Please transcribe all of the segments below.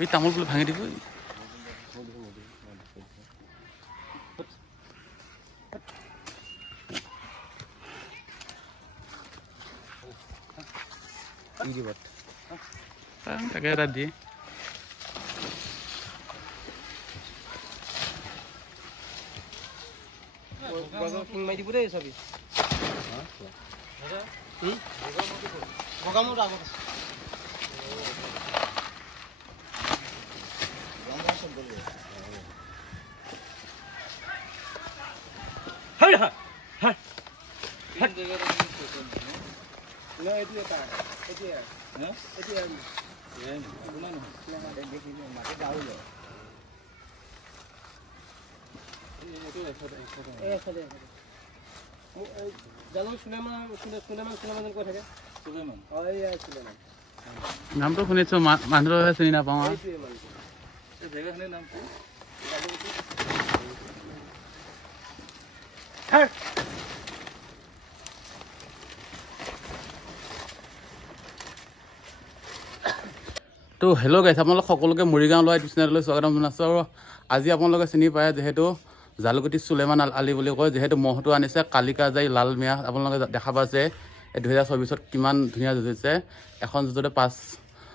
এই তামোলগুলো ভাঙি দিব? তাকে এটা দিয়ে। ফিং নামটো শুনিছোঁ মা- মানুহটোহে চিনি নাপাওঁ আৰু তো হেল্ল' গাইছ আপোনালোক সকলোকে মৰিগাঁও লোৱা ইউটিউব চেনেললৈ স্বাগতম জনাইছোঁ আৰু আজি আপোনালোকে চিনি পায় যিহেতু জালুকুটি চুলেমান আল- বুলি কয় যিহেতু মহটো আনিছে কালিকাজাই লাল মিয়া। আপোনালোকে দেখা পাইছে এই দুহেজাৰ চৌবিছত কিমান ধুনীয়া যুঁজিছে এখন যুঁজতে পাঁচ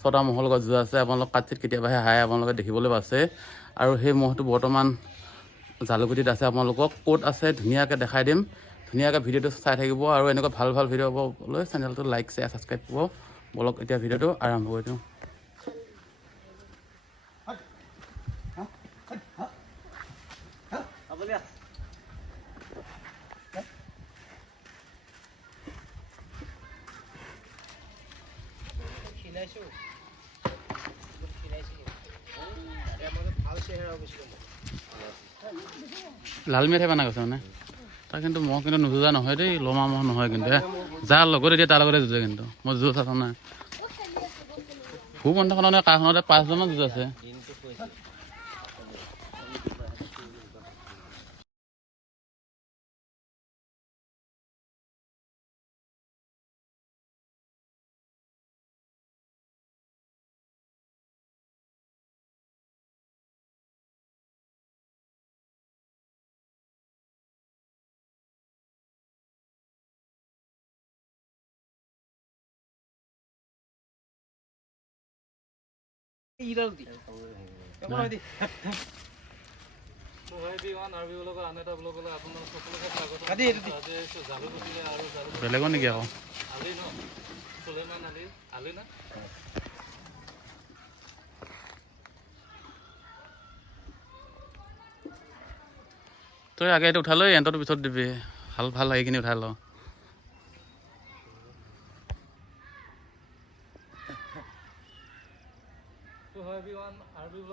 ছটা মহৰ লগত যুঁজ আছে। আপোনালোক কাটচিত কেতিয়াবাহে হাই আপোনালোকে দেখিবলৈ পাইছে। আৰু সেই মহটো বৰ্তমান জালুকুটিত আছে আপোনালোকক। ক'ত আছে ধুনীয়াকৈ দেখাই দিম। ধুনীয়াকৈ ভিডিঅ'টো চাই থাকিব আৰু এনেকুৱা ভাল ভাল ভিডিঅ' পাবলৈ চেনেলটো লাইক শ্বেয়াৰ ছাবস্ক্ৰাইব কৰিব। বলক এতিয়া ভিডিঅ'টো আৰম্ভ কৰি দিওঁ। খিনাইছোঁ খিনাইছিলোঁ ভালো লাল মিঠাই বনাই গৈছে মানে? তাৰ কিন্তু মই কিন্তু নোযোজা নহয় দেই লমা মহ নহয় কিন্তু এ, যাৰ লগত এতিয়া তাৰ লগতে যুঁজে কিন্তু মই যুঁজ চাওঁ নাই? ভূ বন্ধখনৰ কাৰখনতে পাঁচজনমান যুঁজ আছে। বেলেগৰ নেকি আকৌ? তই আগে এইটো উঠালৈ এণ্টটো পিছত দিবি। ভালো ভালো সেইখিনি উঠাই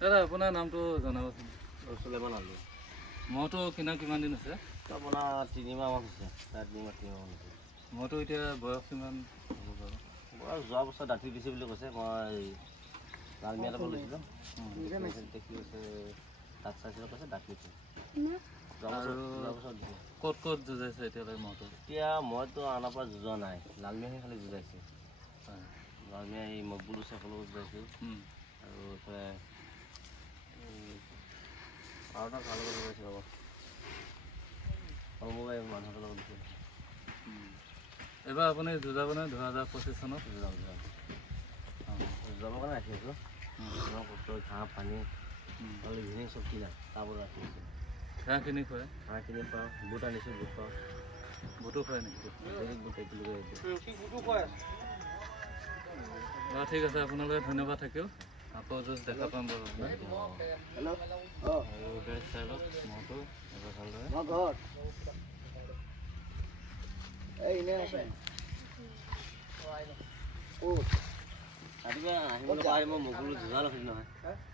দাদা আপোনাৰ নামটো জনাবচোন। চুলেমান আলু মহটো কিনা কিমান দিন আছে আপোনাৰ তিনিমাহ মান হৈছে। তিনিমাহ তিনিমাহ মান হৈছে। মহটো এতিয়া বয়স কিমান হ'ব বাৰু? বয়স যোৱা বছৰ দাঁতি দিছে বুলি কৈছে। মই লালমিয়া ল'ব লৈছিলোঁ। দেখি আছে তাত চাইছিলোঁ কৈছে বছৰ দিছে ক'ত ক'ত যুঁজাইছে এতিয়ালৈকে মহটো এতিয়া মইতো আনাৰ পৰা যুঁজোৱা নাই লালমিয়াহে খালি যুঁজাইছে। লালমিয়া এই মকবুলো চেফলৈও যুঁজাইছোঁ। আৰু এইফালে এই আৰু এটা ভাল কথা কৈছে ৰ'ব সমবাই মানুহৰ লগত। এইবাৰ আপুনি যুঁজাবনে দুহেজাৰ পঁচিছ চনত? যুঁজাম যুঁজাম যুঁজাবৰ কাৰণে ৰাখি আছোঁ। ঘাঁহ পানী ইভিনিং চব কিনা তাৰপৰা ৰাখি আছোঁ। ঘাঁহ কিনি খুৱাই ঘাঁহ কিনি পাওঁ বুট আনিছোঁ বুট পাওঁ বুটো খুৱাই নেকি? বুট এক কিলো বাৰু ঠিক আছে। আপোনালোকে ধন্যবাদ থাকিল আকৌ য'ত দেখা পাম বাৰু আপোনাক। আৰু বেগ চাই লওক মহটো এবাৰ ভালদৰে ৰাতিপুৱা আহিবলৈ পাৰি মই মগুলো যুঁজা নহৈ নহয়। যুঁজা নহয়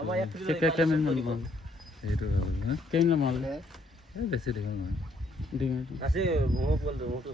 ভালো এই আমাৰ ল'ৰাটো ক'ত আছে যা আমাৰ ইয়াত খুলি লৈ কেমেন সেইটো ভালো হা কেমেন মাল এই বেছি দীঘল নহয় আছে মহো পোৱালিটো মহটো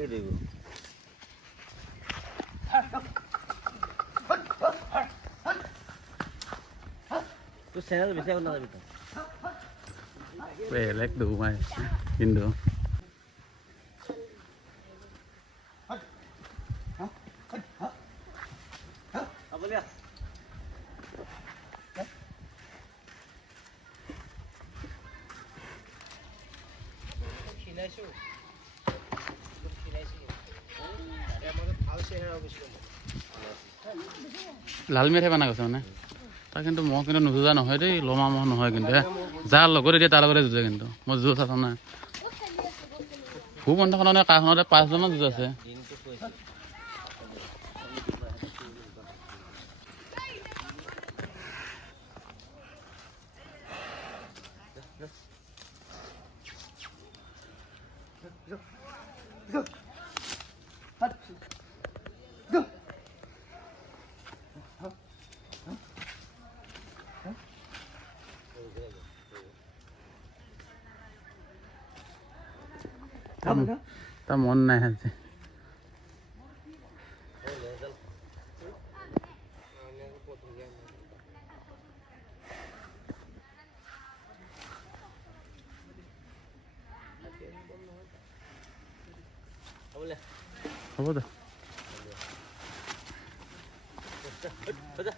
ক'ত ঠিক আছে আহ আপুনি আহক দাদা ডাকি কোবাইলে আহি দিব তোৰ চেনেল বেছি আগত নাযাবি তই বেলেগ দুমাই কিন্তু হ'ব দিয়া লাল মিঠাই বনাই গৈছে মানে? তাৰ কিন্তু মহ কিন্তু নোযোজা নহয় দেই, লমা মহ নহয় কিন্তু। যাৰ লগত এতিয়া তাৰ লগতে যুঁজে কিন্তু। মই যুঁজ আছা নাই? ভূ বন্ধখনে কাৰখনতে পাঁচজনমান যুঁজ আছে। দিনটো কৈছে তাৰ- তাৰ মন নাই আজি হ'ব দিয়া হ'ব দে হৈ যা